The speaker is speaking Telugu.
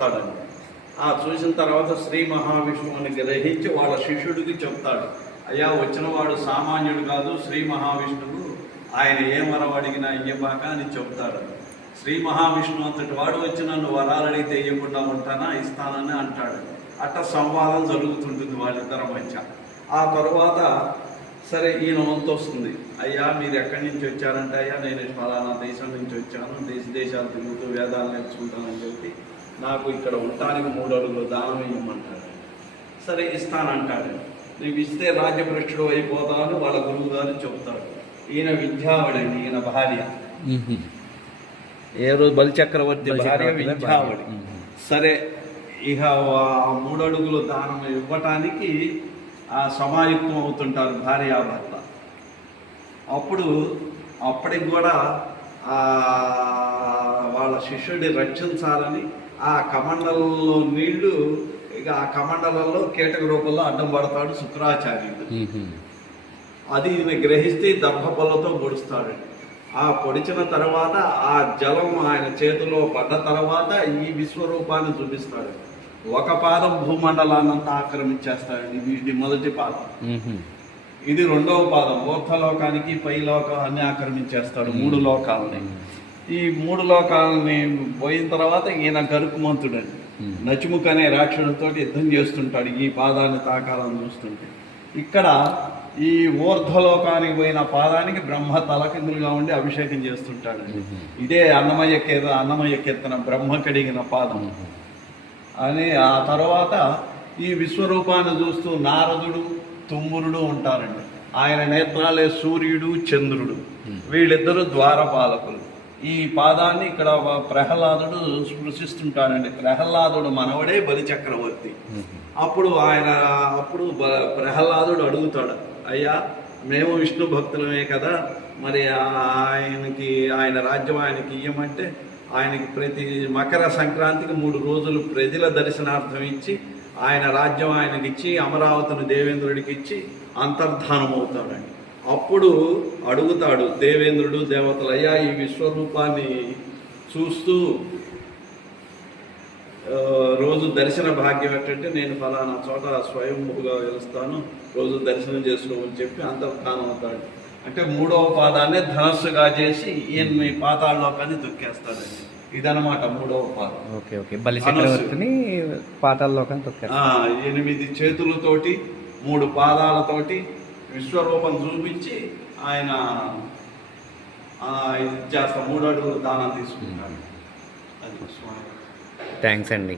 చెప్తాడని చూసిన తర్వాత శ్రీ మహావిష్ణువుని గ్రహించి వాళ్ళ శిష్యుడికి చెప్తాడు, అయ్యా వచ్చిన వాడు సామాన్యుడు కాదు, శ్రీ మహావిష్ణువు, ఆయన ఏ వరం అడిగినా ఇయ్యబాక అని చెప్తాడు. శ్రీ మహావిష్ణువు అంతటి వాడు వచ్చి నన్ను వరాలు అడిగితే ఇవ్వకుండా ఉంటానా, ఇస్తానని అంటాడు. అట్ట సంవాదం జరుగుతుంటుంది వాళ్ళిద్దరి మధ్య. ఆ తరువాత సరే ఈయన వంతు వస్తుంది, అయ్యా మీరు ఎక్కడి నుంచి వచ్చారంటే, అయ్యా నేను ఫలానా దేశం నుంచి వచ్చాను, దేశాలు తిరుగుతూ వేదాలు నేర్చుకుంటానని చెప్పి నాకు ఇక్కడ ఉండటానికి 3 అడుగులు దానం ఇవ్వమంటాడు. సరే ఇస్తానంటాడు. నీకు ఇస్తే రాజ్యభ్రష్టుడు అయిపోతాను వాళ్ళ గురువు గారు చెప్తాడు. ఈయన విద్యావళి, ఈయన భార్య, ఏ రోజు బలిచక్రవర్తి భార్య విద్యావళి. సరే ఇక 3 అడుగులు దానం ఇవ్వటానికి సమాయుక్తం అవుతుంటారు భార్యాభర్త. అప్పటికి కూడా వాళ్ళ శిష్యుడిని రక్షించాలని ఆ కమండలంలో నీళ్లు, ఇక ఆ కమండలంలో కీటక రూపంలో అడ్డం పడతాడు శుక్రాచార్యుడు. అది ఈయన గ్రహిస్తే దర్భపల్లతో పొడుస్తాడు. ఆ పొడిచిన తర్వాత ఆ జలం ఆయన చేతిలో పడ్డ తర్వాత ఈ విశ్వరూపాన్ని చూపిస్తాడు. ఒక పాదం భూమండలాన్నంతా ఆక్రమించేస్తాడు. ఇది మొదటి పాదం. ఇది 2వ పాదం, ఊర్ధ్వలోకానికి పైలోకాన్ని ఆక్రమించేస్తాడు, 3 లోకాలని. ఈ 3 లోకాలని పోయిన తర్వాత ఈయన గరుకుమంతుడని నచుముఖ్ అనే రాక్షసుడితో యుద్ధం చేస్తుంటాడు. ఈ పాదాన్ని తాకాలని చూస్తుంటే ఇక్కడ ఈ ఊర్ధ్వలోకానికి పోయిన పాదానికి బ్రహ్మ తలకిందులుగా ఉండి అభిషేకం చేస్తుంటాడు. ఇదే అన్నమయ్య కీర్తన, బ్రహ్మ కడిగిన పాదం అని. ఆ తర్వాత ఈ విశ్వరూపాన్ని చూస్తూ నారదుడు, తుమ్మురుడు ఉంటారండి. ఆయన నేత్రాలే సూర్యుడు, చంద్రుడు, వీళ్ళిద్దరూ ద్వారపాలకులు. ఈ పాదాన్ని ఇక్కడ ప్రహ్లాదుడు స్పృశిస్తుంటాడండి. ప్రహ్లాదుడు మనవడే బలిచక్రవర్తి. అప్పుడు ప్రహ్లాదుడు అడుగుతాడు, అయ్యా మేము విష్ణు భక్తులమే కదా, మరి ఆయన రాజ్యం ఆయనకి ఇయ్యమంటే ఆయనకి ప్రతి మకర సంక్రాంతికి 3 రోజులు ప్రజల దర్శనార్థం ఇచ్చి ఆయన రాజ్యం ఆయనకి ఇచ్చి అమరావతిని దేవేంద్రుడికి ఇచ్చి అంతర్ధానం అవుతాడండి. అప్పుడు అడుగుతాడు దేవేంద్రుడు, దేవతలు, అయ్యా ఈ విశ్వరూపాన్ని చూస్తూ రోజు దర్శన భాగ్యం ఏంటంటే నేను ఫలానా చోట స్వయంభూగా వెలుస్తాను, రోజు దర్శనం చేసుకోమని చెప్పి అంతర్ధానం అవుతాడు. అంటే 3వ పాదాన్ని ధనస్సుగా చేసి ఈయన్ని పాతాళలోకాన్ని దొక్కేస్తాడండి. ఇదనమాట 3వ పాదం. ఓకే బలిచక్రవర్తిని పాతాళలోకాన్ని తొక్కేస్తాడు. 8 చేతులతోటి 3 పాదాలతోటి విశ్వరూపం చూపించి ఆయన ఇది చేస్తా 3 అడుగులు దానం తీసుకుంటాడు. అది థ్యాంక్స్ అండి.